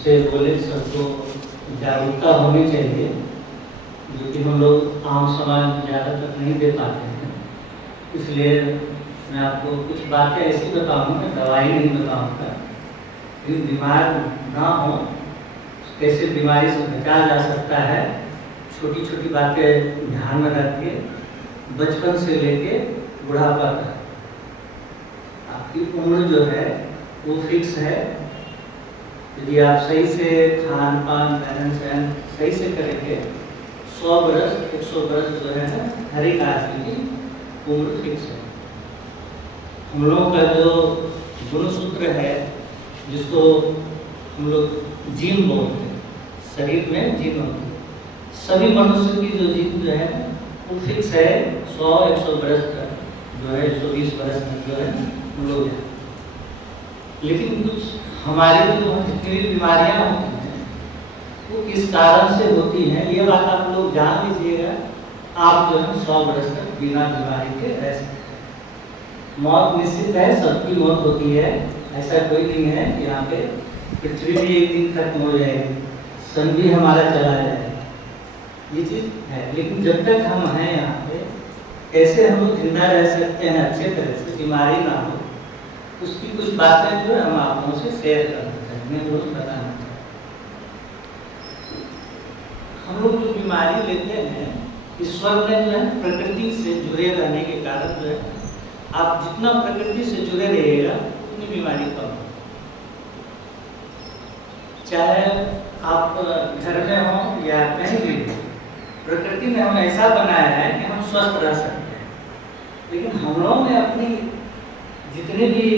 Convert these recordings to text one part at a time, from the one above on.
उससे बोले सबको जागरूकता होनी चाहिए, जो कि हम लोग आम समाज में ज़्यादातर नहीं दे पाते हैं। इसलिए मैं आपको कुछ बातें ऐसी बताऊँगा, दवाई नहीं बताऊँगा, लेकिन बीमार ना हो कैसे बीमारी से बचा जा सकता है। छोटी छोटी बातें ध्यान में रख के बचपन से लेके बुढ़ापा तक आपकी उम्र जो है वो फिक्स है। यदि आप सही से खान पान रहन सहन सही से करेंगे 100 बरस 100 बरस जो है ना हर एक आदमी की उम्र फिक्स है। हम लोगों का जो गुणसूत्र है जिसको हम लोग जीन बोलते हैं, शरीर में जीन होती है, सभी मनुष्य की जो जीन जो है वो फिक्स है 100-100 बरस तक जो है 120 बरस तक जो है हम लोग हैं। लेकिन कुछ हमारे जो जितनी भी बीमारियाँ होती हैं वो किस कारण से होती हैं ये बात आप लोग जान लीजिएगा। आप जो है 100 बरस तक बिना बीमारी के रह सकते हैं। मौत निश्चित है, सबकी मौत होती है, ऐसा कोई नहीं है। यहाँ पे पृथ्वी भी एक दिन खत्म हो जाएगी, सन भी हमारा चला जाएगा, ये चीज़ है। लेकिन जब तक हम हैं यहाँ पे कैसे हम लोग जिंदा रह सकते हैं अच्छे तरह से, बीमारी ना हो, उसकी कुछ बातें जो हम आप लोगों से शेयर करना चाहेंगे, रोज बताना चाहेंगे। हम लोग जो बीमारी लेते हैं ईश्वर ने जो है प्रकृति से जुड़े रहने के कारण जो है आप जितना प्रकृति से जुड़े रहिएगा उतनी बीमारी कम हो। चाहे आप घर में हो या कहीं भी, प्रकृति ने हमें ऐसा बनाया है कि हम स्वस्थ रह सकते हैं। लेकिन हम लोगों ने अपनी जितने भी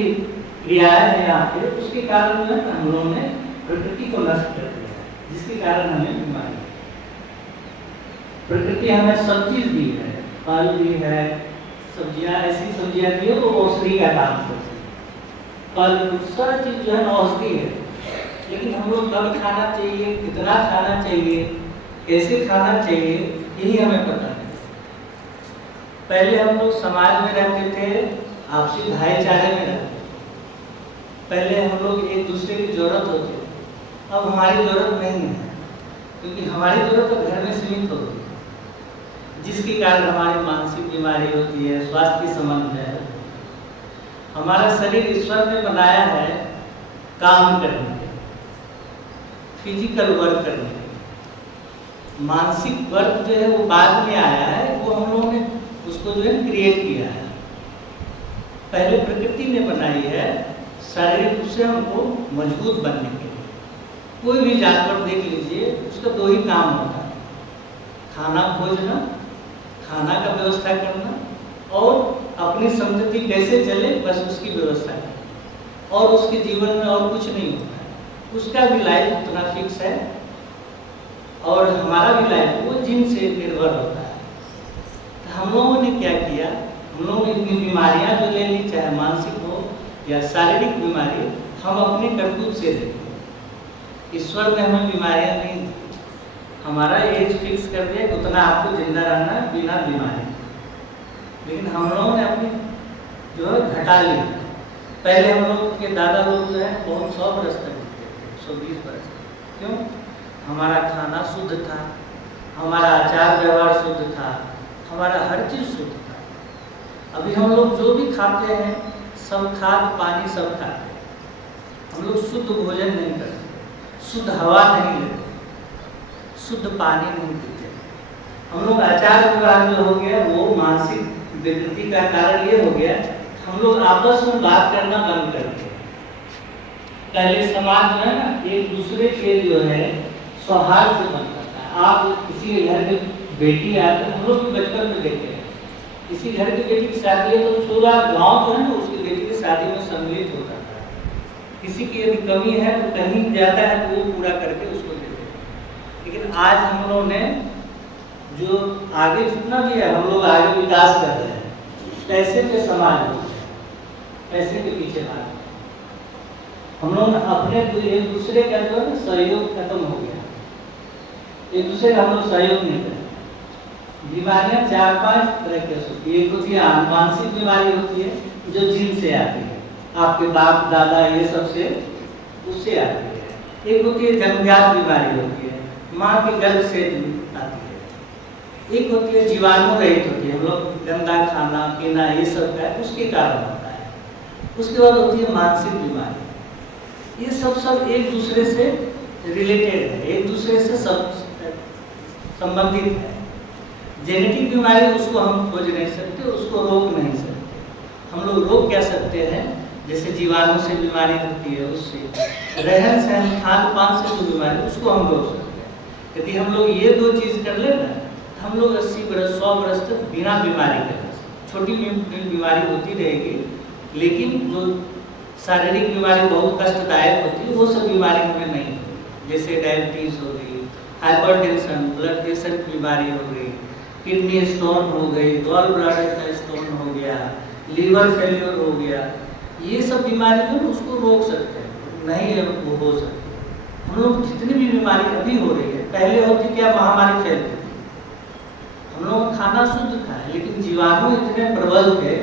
क्रियाएं हैं यहाँ पे उसके कारण जो है हम लोगों ने प्रकृति को नष्ट कर दिया है, जिसके कारण हमें बीमारी है। प्रकृति हमें सब चीज दी है, फल भी है, सब्जियां, ऐसी सब्जियां दी है वो औषधि का काम करती है, फल सारी चीज जो है औषधि है। लेकिन हम लोग कब खाना चाहिए, कितना खाना चाहिए, कैसे खाना चाहिए, यही हमें पता नहीं। पहले हम लोग समाज में रहते थे, आपसी भाईचारे में रहते थे। पहले हम लोग एक दूसरे की जरूरत होती है, अब हमारी जरूरत नहीं है, क्योंकि हमारी जरूरत तो घर में सीमित होती है, जिसके कारण हमारी मानसिक बीमारी होती है, स्वास्थ्य की समस्या है। हमारा शरीर ईश्वर ने बनाया है काम करने के, फिजिकल वर्क करने के। मानसिक वर्क जो है वो बाद में आया है, वो हम लोगों ने उसको जो है क्रिएट किया है। पहले प्रकृति ने बनाई है शारीरिक रूप से हमको मजबूत बनने के लिए। कोई भी जानवर देख लीजिए, उसका 2 ही काम होता है, खाना खोजना, खाना का व्यवस्था करना, और अपनी संतति कैसे चले बस उसकी व्यवस्था करना, और उसके जीवन में और कुछ नहीं होता है। उसका भी लाइफ उतना फिक्स है और हमारा भी लाइफ वो जीन से निर्भर होता है। तो हम लोगों ने क्या किया, हम लोगों ने इतनी बीमारियां जो ले ली, चाहे मानसिक हो या शारीरिक बीमारी, हम अपने करतूत से लेते। ईश्वर ने हमें बीमारियां नहीं दी, हमारा एज फिक्स कर दिया कि उतना आपको जिंदा रहना है बिना बीमारी। लेकिन हम लोगों ने अपनी जो है घटा ली। पहले हम लोग के दादा लोग जो है बहुत 100 बरस तक जीते थे, 120 बरस। क्यों? हमारा खाना शुद्ध था, हमारा आचार व्यवहार शुद्ध था, हमारा हर चीज़ शुद्ध था। अभी हम लोग जो भी खाते हैं सब खाद पानी सब खाते हैं, हम लोग शुद्ध भोजन नहीं करते, शुद्ध हवा नहीं लेते, शुद्ध पानी नहीं पीते। हम लोग आचार व्यवहार जो हो गया वो मानसिक विकृति का कारण ये हो गया, हम लोग आपस में बात करना बंद कर दिए। पहले समाज जो है ना एक दूसरे के जो है सौहार्द से बनता था। आप किसी घर की बेटी आते, हम लोग भी बचपन में देखते हैं, किसी घर की बेटी की शादी है तो पूरा गांव जो है ना उसकी बेटी की शादी में सम्मिलित होता था। किसी की यदि कमी है तो कहीं जाता है तो वो पूरा करके उसको देते हैं। लेकिन आज हम लोगों ने जो आगे जितना भी है हम लोग आगे विकास कर रहे हैं, पैसे पे समाज हो गया, पैसे के पीछे भाग। हम लोग अपने एक दूसरे का जो है सहयोग खत्म हो गया, एक दूसरे का हम लोग सहयोग नहीं करते। बीमारियां 4-5 तरह की होती है। एक होती है मानसिक बीमारी होती है जो जीन से आती है, आपके बाप दादा ये सब से उससे आती है। एक होती है जन्मजात बीमारी होती है, माँ के गर्भ से आती है। एक होती है जीवाणु रहित होती है, हम लोग गंदा खाना पीना ये सब का उसके कारण होता है। उसके बाद होती है मानसिक बीमारी। ये सब एक दूसरे से रिलेटेड है, एक दूसरे से सब संबंधित है। जेनेटिक बीमारी उसको हम खोज नहीं सकते, उसको रोक नहीं सकते। हम लोग रोक क्या सकते हैं, जैसे जीवाणु से बीमारी होती है उससे, रहन सहन खान पान से जो बीमारी उसको हम रोक सकते हैं। यदि हम लोग ये दो चीज़ कर लेना तो हम लोग 80 बरस 100 बरस तक बिना बीमारी के रह सकते। छोटी बीमारी होती रहेगी, लेकिन जो शारीरिक बीमारी बहुत कष्टदायक होती है वो सब बीमारी हमें नहीं होती। जैसे डायबिटीज़ हो गई, हाइपरटेंशन, ब्लड प्रेशर की बीमारी हो गई, किडनी स्टोन हो गई, गॉल ब्लैडर का स्टोन हो गया, लीवर फेलियर हो गया, ये सब बीमारी जो है उसको रोक सकते हैं, नहीं है वो हो सकती। हम लोग जितनी भी बीमारी अभी हो रही है, पहले होती क्या महामारी फैलती थी, हम लोग खाना शुद्ध खाए, लेकिन जीवाणु इतने प्रबल थे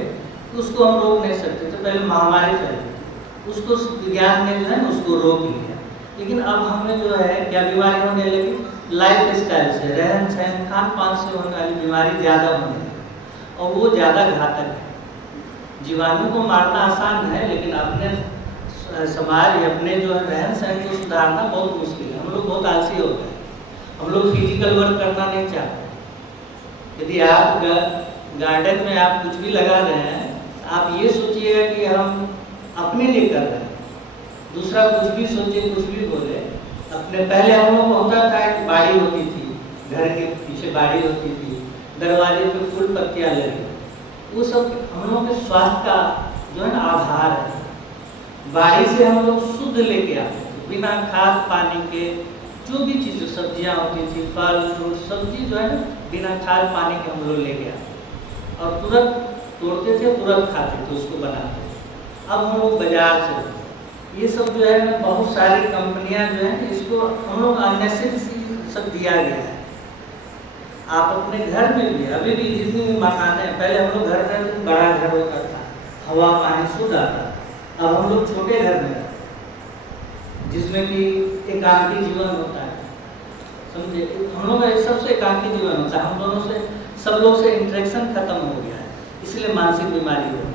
कि उसको हम रोक नहीं सकते। तो पहले महामारी फैलती थी, उसको विज्ञान ने जो है उसको रोक लिया। लेकिन अब हमें जो है क्या बीमारी होने लगी, लाइफ स्टाइल से, रहन सहन खान पान से होने वाली बीमारी ज़्यादा होने लगी, और वो ज़्यादा घातक है। जीवाणु को मारना आसान है, लेकिन अपने समाज अपने जो है रहन सहन को सुधारना बहुत मुश्किल है। हम लोग बहुत आलसी हो गए, हम लोग फिजिकल वर्क करना नहीं चाहते। यदि आप गार्डन में आप कुछ भी लगा रहे हैं, आप ये सोचिएगा कि हम अपने लिए कर रहे हैं, दूसरा कुछ भी सोचे कुछ भी बोले। अपने पहले हम लोग को होता था कि बाड़ी होती थी, घर के पीछे बाड़ी होती थी, दरवाजे पे फूल पत्तियाँ लगी, वो सब हम लोग के स्वास्थ्य का जो है ना आधार है। बाड़ी से हम लोग शुद्ध लेके आते थे, बिना खाद पानी के जो भी चीज़ सब्जियां होती थी, फल फ्रूट सब्जी जो है ना बिना खाद पानी के हम लोग लेके आते और तुरंत तोड़ते थे, तुरंत खाते थे, उसको बनाते थे। अब हम लोग बाजार से ये सब जो है ना बहुत सारी कंपनियां जो है इसको हम लोग अननेसेसरी सब दिया गया है। आप अपने घर में भी अभी भी जितनी भी मकान है, पहले हम लोग घर में बड़ा घर होता था, हवा पानी शुद्ध आता, अब हम लोग छोटे घर में जिसमें कि एकांकी जीवन होता है, समझे, हम लोग का सबसे एकांकी जीवन होता है, हम दोनों से सब लोग से इंटरेक्शन खत्म हो गया है, इसलिए मानसिक बीमारी हो,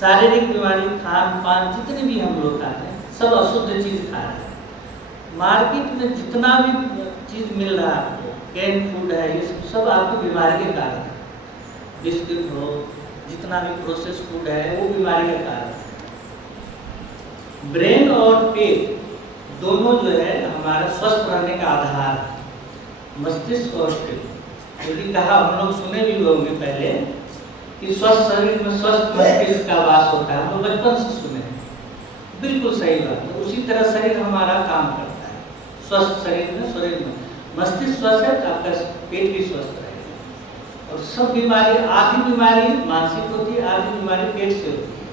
शारीरिक बीमारी, खान पान जितने भी हम लोग खाते हैं सब अशुद्ध चीज़ खा रहे हैं। मार्केट में जितना भी चीज़ मिल रहा है आपको, कैन फूड है, ये सब आपको बीमारी के कारण है। बिस्किट हो, जितना भी प्रोसेस फूड है वो बीमारी का कारण है। ब्रेन और पेट दोनों जो है हमारा स्वस्थ रहने का आधार है, मस्तिष्क और पेट। यदि कहा हम लोग सुने भी होंगे पहले कि स्वस्थ शरीर में स्वस्थ मस्तिष्क का वास होता है, हम लोग बचपन से सुने हैं, बिल्कुल सही बात है। उसी तरह शरीर हमारा काम करता है, स्वस्थ शरीर में मस्तिष्क स्वस्थ है तो आपका पेट भी स्वस्थ रहेगा। और सब बीमारी, आधी बीमारी मानसिक होती है, आधी बीमारी पेट से होती है।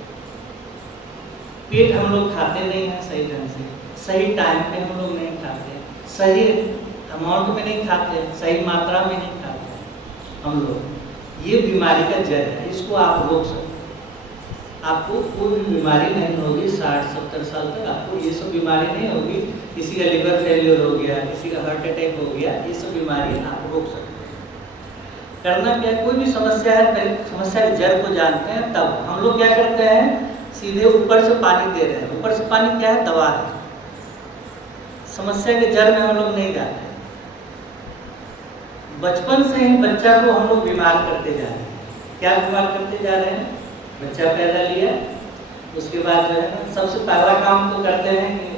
पेट हम लोग खाते नहीं हैं सही ढंग से, सही टाइम पे हम लोग नहीं खाते, सही अमाउंट में नहीं खाते, सही मात्रा में नहीं खाते हम लोग। ये बीमारी का जड़ है, इसको आप रोक सकते हैं। आपको कोई भी बीमारी नहीं होगी 60-70 साल तक, आपको ये सब बीमारी नहीं होगी। किसी का लिवर फेलियर हो गया, किसी का हार्ट अटैक हो गया, ये सब बीमारी आप रोक सकते हैं। करना क्या, कोई भी समस्या है पहले समस्या के जड़ को जानते हैं, तब हम लोग क्या करते हैं, सीधे ऊपर से पानी दे रहे हैं। ऊपर से पानी क्या है, दवा है। समस्या के जड़ में हम लोग नहीं जाते। बचपन से ही बच्चा को हम लोग बीमार करते जा रहे हैं। क्या बीमार करते जा रहे हैं, बच्चा पैदा लिया, उसके बाद जो है ना सबसे पहला काम तो करते हैं कि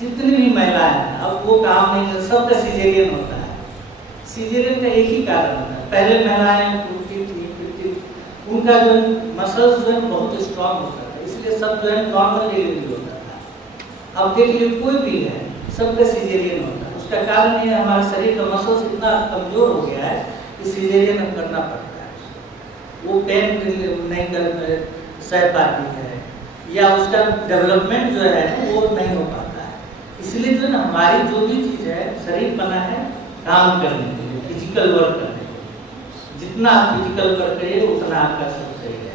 जितनी भी महिलाएं हैं अब वो काम नहीं करते, सबका सीजेरियन होता है। सीजेरियन का एक ही कारण होता है, पहले महिलाएं टूटती थी, उनका जो मसल्स जो है बहुत स्ट्रांग होता था, इसलिए सब जो है नॉर्मल डिलीवरी होता था। अब देख लीजिए कोई भी है, सबका सीजेरियन होता है। उसका कारण ये हमारा शरीर का मसल्स इतना कमजोर हो गया है कि सीजेरियन करना पड़ता है। वो पेन नहीं कर सह पाती है, या उसका डेवलपमेंट जो है वो नहीं हो पाता है। इसलिए जो ना हमारी जो भी चीज़ है, शरीर बना है काम करने के लिए, फिजिकल वर्क करने के लिए। जितना आप फिजिकल वर्क करिए उतना आपका सब सही है।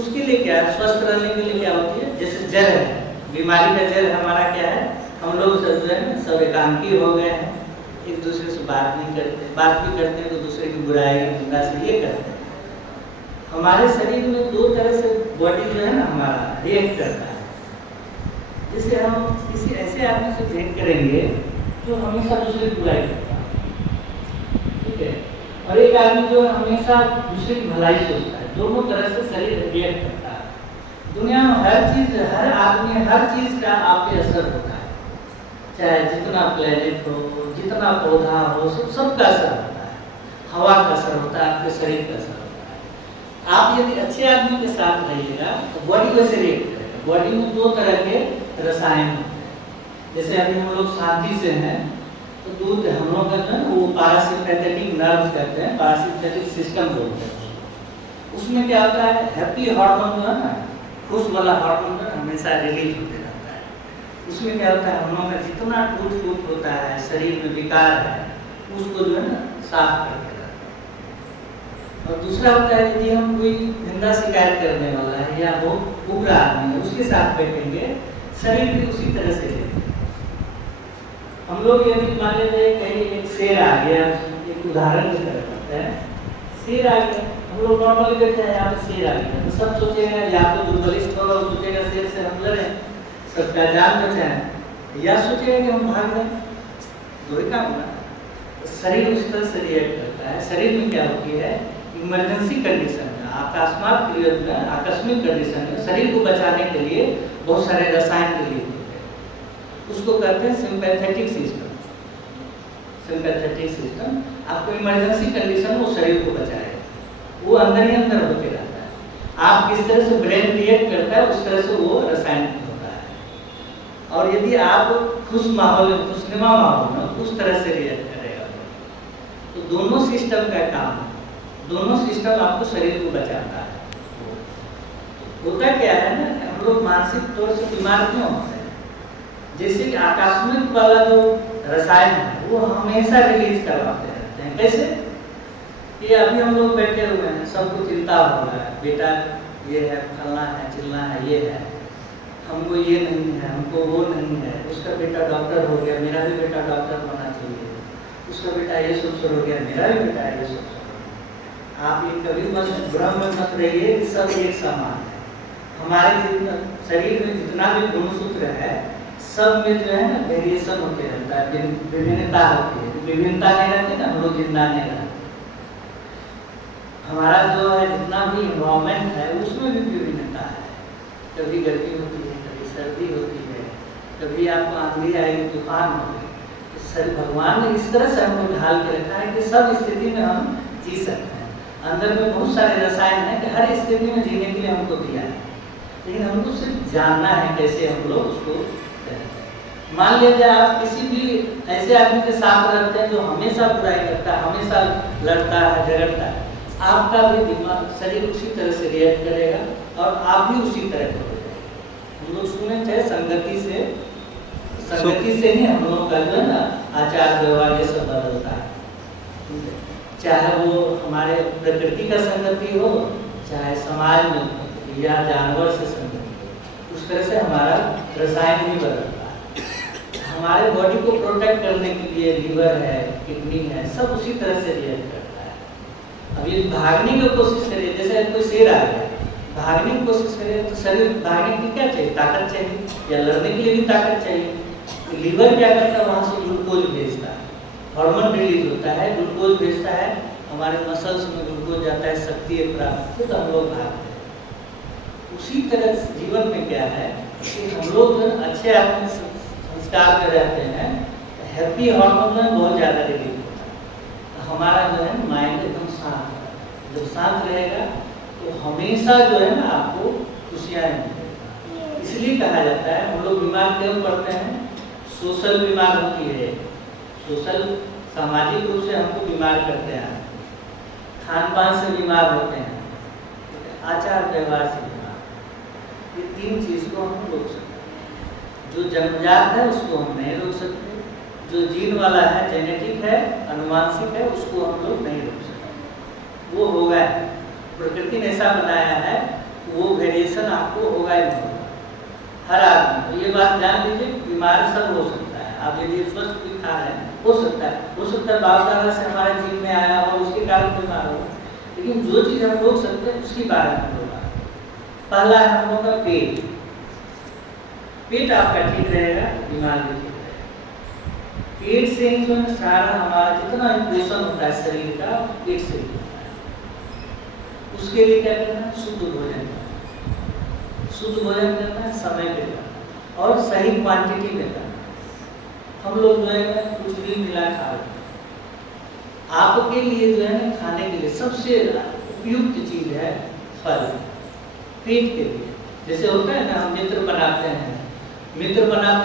उसके लिए क्या है, स्वस्थ रहने के लिए क्या होती है, जैसे जड़ है, बीमारी का जड़ हमारा क्या है, हम लोग सब जो है ना सब एकांकी हो गए हैं, एक दूसरे से बात नहीं करते, बात भी करते हैं तो दूसरे की बुराई निंदा से ये करते हैं। हमारे शरीर में दो तरह से बॉडी जो है ना हमारा रिएक्ट करता है। जैसे हम किसी ऐसे आदमी से भेंट करेंगे जो हमेशा दूसरे की बुराई करता है, ठीक है, और एक आदमी जो हमेशा दूसरे की भलाई सोचता है, दोनों तरह से शरीर रिएक्ट करता है। दुनिया में हर चीज, हर आदमी, हर चीज का आप पे असर होता है, चाहे जितना प्लेनेट हो, जितना पौधा हो, सबका असर होता है। हवा का असर होता है, आपके शरीर का असर होता है। आप यदि अच्छे आदमी के साथ रहिएगा तो बॉडी वैसे रिएक्ट करेगा। बॉडी में दो तरह के रसायन होते हैं। जैसे अभी हम लोग शांति से हैं तो दूध हम लोग का जो वो पैरासिम्पैथेटिक नर्व कहते हैं, पैरासिम्पैथेटिक सिस्टम बोलते हैं। उसमें क्या होता है, हैप्पी हार्मोन जो है ना, खुश वाला हार्मोन जो हमेशा रिलीज होते रहता है। उसमें क्या होता है, हम लोग का जितना टूट फूट होता है, शरीर में विकार है, उसको जो है ना साफ करके रखता है। और दूसरा होता है, यदि हम कोई निंदा शिकायत करने वाला है या वो उग्र आदमी है, उसके साथ बैठेंगे, शरीर भी उसी तरह से रहेगा। हम लोग यदि मान लेते कहीं एक शेर आ गया, एक उदाहरण की तरह करते हैं, शेर आ गया, हम लोग नॉर्मली देखते हैं यहाँ पे शेर आ गया तो सब सोचेगा या तो जो बलिष्ठ होगा वो सोचेगा शेर से हम लड़ें, सबका जान बचाएं, या सोचेगा कि हम भाग जाएं, दो ही काम होगा। शरीर उस तरह से रिएक्ट करता है। शरीर में क्या होती है, इमरजेंसी कंडीशन में, अकस्मात पीरियड में, आकस्मिक कंडीशन में शरीर को बचाने के लिए बहुत सारे रसायन रिलीज होते हैं, उसको कहते हैं सिंपैथेटिक सिस्टम। सिंपैथेटिक सिस्टम आपको इमरजेंसी कंडीशन में शरीर को बचाएगा, वो अंदर ही अंदर होते रहता है। आप किस तरह से ब्रेन रिएक्ट करता है उस तरह से वो रसायन होता है। और यदि आप खुश माहौल में, खुशनुमा माहौल में, उस तरह से रिएक्ट करेगा तो दोनों सिस्टम का काम, दोनों सिस्टम आपको शरीर को बचाता है। होता क्या है ना, हम लोग मानसिक तौर से बीमार क्यों होते हैं, जैसे कि आकस्मिक वाला जो रसायन है वो हमेशा रिलीज करवाते रहते हैं। कैसे कि अभी हम लोग बैठे हुए हैं, सबको चिंता हो रहा है, बेटा ये है, फलना है, चिल्ला है, ये है, हमको ये नहीं है, हमको वो नहीं है, उसका बेटा डॉक्टर हो गया, मेरा भी बेटा डॉक्टर होना चाहिए, उसका बेटा ये सोच हो गया, मेरा भी बेटा ये सोच। आप ये कभी मत भ्रम में मत रहिए कि सब एक समान है। हमारे शरीर में जितना भी गुणसूत्र है सब में जो है ना वेरिएशन होते रहता है, विभिन्नता होती है। विभिन्नता नहीं रहती ना, हम लोग जिंदा नहीं रहते। हमारा जो है जितना भी इन्वायरमेंट है उसमें भी विभिन्नता है। कभी गर्मी होती है, कभी सर्दी होती है, कभी आपको आंधी आएगी, तूफान होगी। सर भगवान ने इस तरह से हमको ढाल के रखा है कि सब स्थिति में हम जी सकते हैं। अंदर में बहुत सारे रसायन हैं कि हर स्थिति में जीने के लिए हमको दिया है, लेकिन हमको सिर्फ जानना है कैसे हम लोग उसको करें। मान लीजिए आप किसी भी ऐसे आदमी के साथ रहते हैं जो हमेशा बुराई करता है, हमेशा लड़ता है, झगड़ता है, आपका भी दिमाग, शरीर उसी तरह से रिएक्ट करेगा और आप भी उसी तरह करोगे। हम लोग सुने थे संगति से ही हम लोग का जो है ना आचार व्यवहार ये सब बदलता है। चाहे वो हमारे प्रकृति का संगति हो, चाहे समाज में या जानवर से संगति हो, उस तरह से हमारा रसायन भी बदलता है। हमारे बॉडी को प्रोटेक्ट करने के लिए लीवर है, किडनी है, सब उसी तरह से रिएक्ट करता है। अब ये भागने की कोशिश करिए, जैसे कोई शेर आ गया, भागने की कोशिश करिए तो शरीर भागने की क्या चाहिए, ताकत चाहिए, या लड़ने के लिए भी ताकत चाहिए। तो लीवर क्या करता है, वहाँ से ग्लूकोज भेजता है, हार्मोन रिलीज होता है, ग्लूकोज भेजता है, हमारे मसल्स में ग्लूकोज जाता है, शक्ति प्राप्त, तो हम लोग भागते हैं। उसी तरह जीवन में क्या है कि हम लोग जो अच्छे आदमी संस्कार में रहते हैं, हैप्पी हार्मोन में बहुत ज़्यादा रिलीज होता है। हमारा जो है माइंड एकदम शांत है। जब शांत रहेगा तो हमेशा जो है ना आपको खुशियाँ मिलेंगी। इसलिए कहा जाता है हम लोग बीमार क्यों पड़ते हैं, सोशल बीमार होती है, सोशल सामाजिक रूप से हमको बीमार करते हैं, खान पान से बीमार होते हैं, आचार व्यवहार से बीमार। ये तीन चीज़ को हम रोक सकते हैं। जो जन्मजात है उसको हम नहीं रोक सकते, जो जीन वाला है, जेनेटिक है, अनुवांशिक है, उसको हम लोग नहीं रोक सकते। वो होगा, प्रकृति ने ऐसा बनाया है, वो वेरिएशन आपको होगा ही होगा, हर आदमी। तो ये बात जान लीजिए, बीमार सब हो सकता है। आप यदि स्वस्थ भी खा रहे हैं हो सकता है बाप दादा से हमारे जीवन में आया और उसके कारण बीमार हो, लेकिन जो चीज़ हम रोक सकते हैं उसके बारे में हम लोग पहला है हम लोग का पेट। पेट आपका ठीक रहेगा, दिमाग भी ठीक रहेगा। पेट से ही जो है सारा हमारा जितना पोषण होता है शरीर का पेट से ही होता है। उसके लिए क्या करना है? शुद्ध भोजन करना। शुद्ध भोजन करना है समय पे करना और सही क्वांटिटी में करना। हम लोग जो है कुछ भी मिला खा रहे हैं। आपके लिए जो है ना खाने के लिए सबसे उपयुक्त चीज है फल, पेट के लिए। जैसे होता है ना हम मित्र बनाते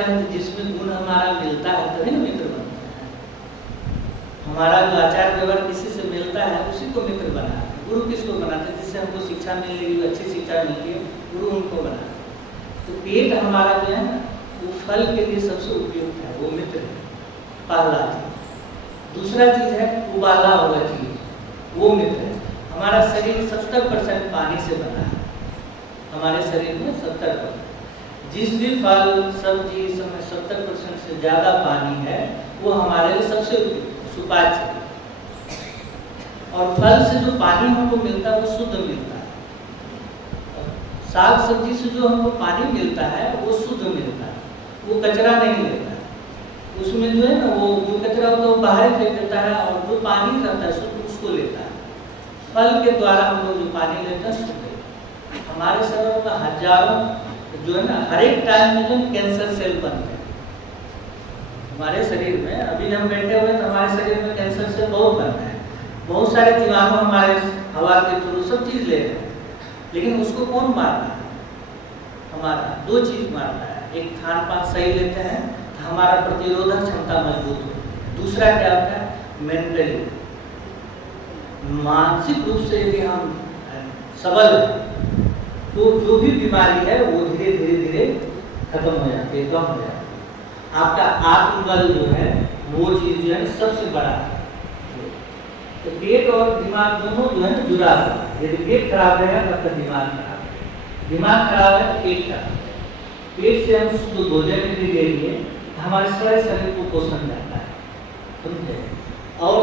हैं तो जिसमें गुण हमारा मिलता है तभी ना मित्र बनता है। हमारा जो आचार व्यवहार किसी से मिलता है उसी को मित्र बनाते हैं। गुरु किसको बनाते हैं? जिससे हमको शिक्षा मिल रही है, अच्छी शिक्षा मिलती है, गुरु उनको बनाते हैं। तो पेट हमारा जो है ना वो फल के लिए सबसे उपयुक्त है, वो मित्र है, पहला चीज। दूसरा चीज है उबाला हुआ चीज, वो मित्र है। हमारा शरीर 70% पानी से बना है। हमारे शरीर में 70%, जिस भी फल सब्जी इसमें 70% से ज़्यादा पानी है वो हमारे लिए सबसे सुपाच्य है। और फल से जो पानी हमको मिलता है वो शुद्ध मिलता है। साग सब्जी से जो हमको पानी मिलता है वो शुद्ध मिलता है, वो कचरा नहीं लेता है। उसमें जो है ना वो जो कचरा होता है वो बाहर फेंक देता है और जो पानी रहता है शुद्ध उसको लेता है। फल के द्वारा हम लोग जो पानी लेते हैं शुद्ध। हमारे शरीर में हजारों जो है ना हर एक टाइम में जो कैंसर सेल बनते हैं हमारे शरीर में। अभी हम बैठे हुए तो हमारे शरीर में कैंसर सेल बहुत बनते हैं। बहुत सारे जीवाणु हमारे हवा के थ्रू सब चीज़ ले रहे हैं, लेकिन उसको कौन मारता है? हमारा दो चीज़ मारता है। एक खान पान सही लेते हैं तो हमारा प्रतिरोधक क्षमता मजबूत हो। दूसरा क्या होता है? मेंटली, मानसिक रूप से यदि हम सबल हैं तो जो भी बीमारी है वो धीरे धीरे खत्म हो जाती है, कम हो जाती है। आपका आत्मबल जो है वो चीज़ जो है सबसे बड़ा है। तो पेट और दिमाग दोनों जो है जुड़ा हुआ है। यदि पेट खराब रहेगा तब तक दिमाग खराब है, दिमाग खराब है तो पेट खराब है। पेट से हम शुद्ध भोजन यदि ले लिए तो हमारे सारे शरीर को पोषण जाता है, समझे? और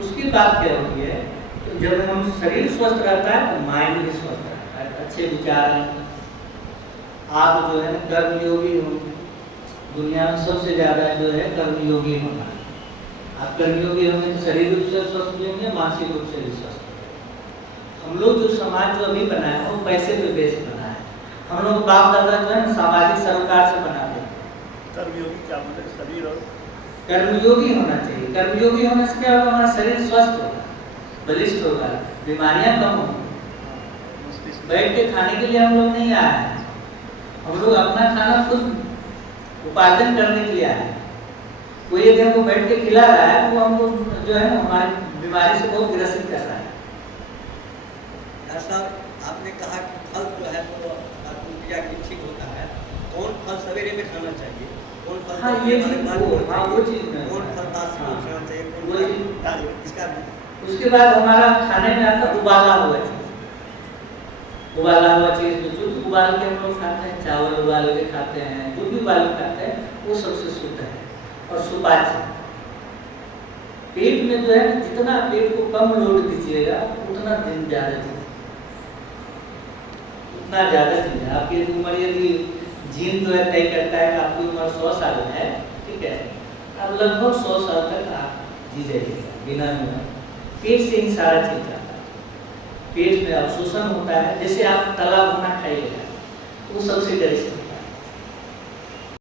उसकी बात क्या होती है? तो जब हम शरीर स्वस्थ रहता है तो माइंड भी स्वस्थ रहता है, अच्छे विचार हैं। आप जो है कर्मयोगी हो, दुनिया में सबसे ज़्यादा जो है कर्मयोगी होना। आप कर्मयोगी होंगे तो शरीर रूप से स्वस्थ भी होंगे, मानसिक रूप से भी स्वस्थ होंगे। हम लोग जो समाज जो अभी बना है वो पैसे पे बेस बना है। हम लोग बाप दादा जो है सामाजिक सरोकार से बनाते हैं। कर्मयोगी क्या मतलब? शरीर और कर्मयोगी होना चाहिए। कर्मयोगी होने से क्या होगा? हमारा शरीर स्वस्थ होगा, बलिष्ठ होगा, बीमारियां कम होंगी। बैठ के खाने के लिए हम लोग नहीं आए हैं। हम लोग अपना खाना खुद उपार्जन करने के लिए आए हैं। कोई यदि हमको बैठ के खिला रहा है तो हमको जो है ना हमारी बीमारी से बहुत ग्रसित कर रहा है। ऐसा आपने कहा कि फल जो है तो क्रिया की ठीक होता है। कौन फल सवेरे में खाना चाहिए, कौन फल हाँ, ये चीज़ वो चीज़ में कौन फल तासी में खाना चाहिए, वो कौन इसका। उसके बाद हमारा खाने में आता उबाला हुआ चीज़। उबाला हुआ चीज़ में जो उबाल के हम लोग खाते हैं, चावल उबाल के खाते हैं, जो भी उबाल के खाते हैं वो सबसे शुद्ध है और सुपाच्य। पेट में जो है जितना पेट को कम लोड दीजिएगा उतना दिन ज़्यादा चीज़, उतना ज़्यादा चीज़ है। आपकी उम्र यदि जीन जो है तय करता है कि आपकी उम्र 100 साल है, ठीक है, अब लगभग 100 साल तक आप जी जाइएगा बिना बीमार। पेट से ही सारा चीज़ आता है। पेट में अवशोषण होता है। जैसे आप तला भुना खाइएगा वो सबसे गरिष्ठ